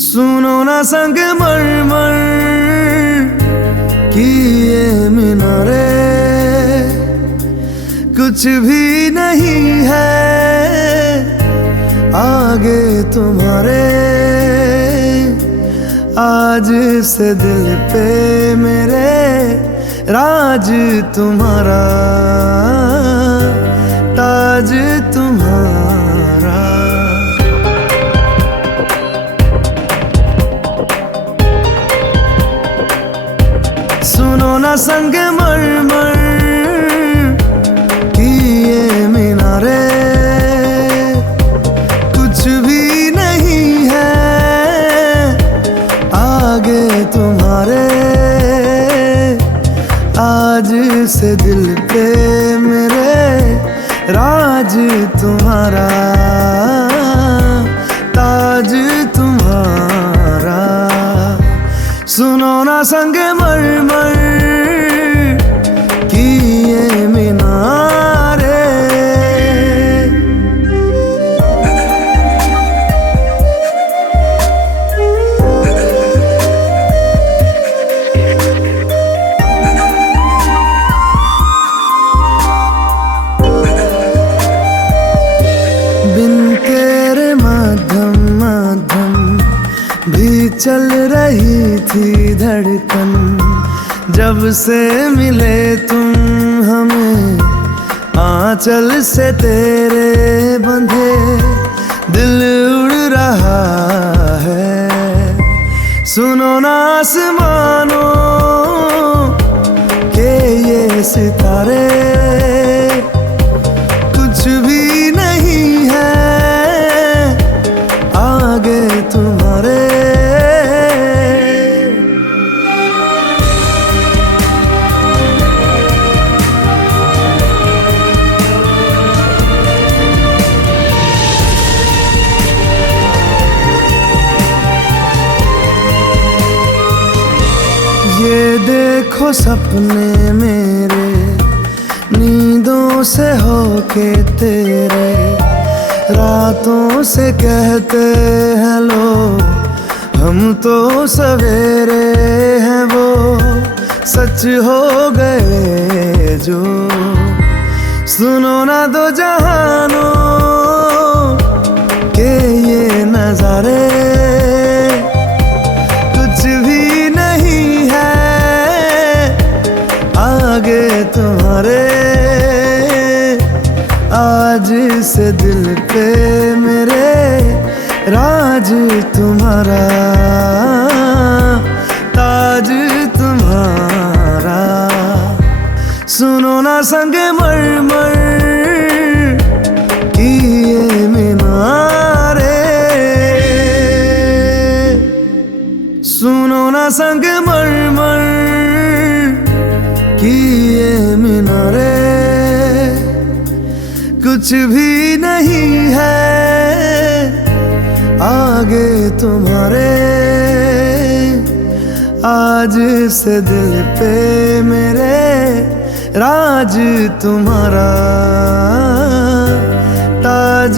सुनो ना संगमरमर की ये मीनारे, कुछ भी नहीं है आगे तुम्हारे। आज से दिल पे मेरे राज तुम्हारा, ताज तुम्हारा। सुनो ना संगमरमर की ये मीनारे, कुछ भी नहीं है आगे तुम्हारे। आज से दिल पे मेरे राज तुम्हारा, ताज तुम्हारा। सुनो ना संगमरमर की ये मीनारे। बिन तेरे माध्यम माध्यम भी चल रही थी धड़कन। जब से मिले तुम हमें आंचल से तेरे बंधे, दिल उड़ रहा है। सुनो ना आसमानों के ये सितारे, कुछ भी नहीं है आगे तुम्हारे। ये देखो सपने मेरे नींदों से होके तेरे, रातों से कहते हैं लोग हम तो सवेरे हैं। वो सच हो गए जो, सुनो ना दो जहानों के ये नजारे। कुछ भी नहीं है आगे तुम्हारे। आज से दिल पे मेरे राज तुम्हारा, ताज तुम्हारा। सुनो ना संगमरमर की ये मीनारे। सुनो ना संगमरमर की ये मीनारे, कुछ भी नहीं है आगे तुम्हारे। आज से दिल पे मेरे राज तुम्हारा, ताज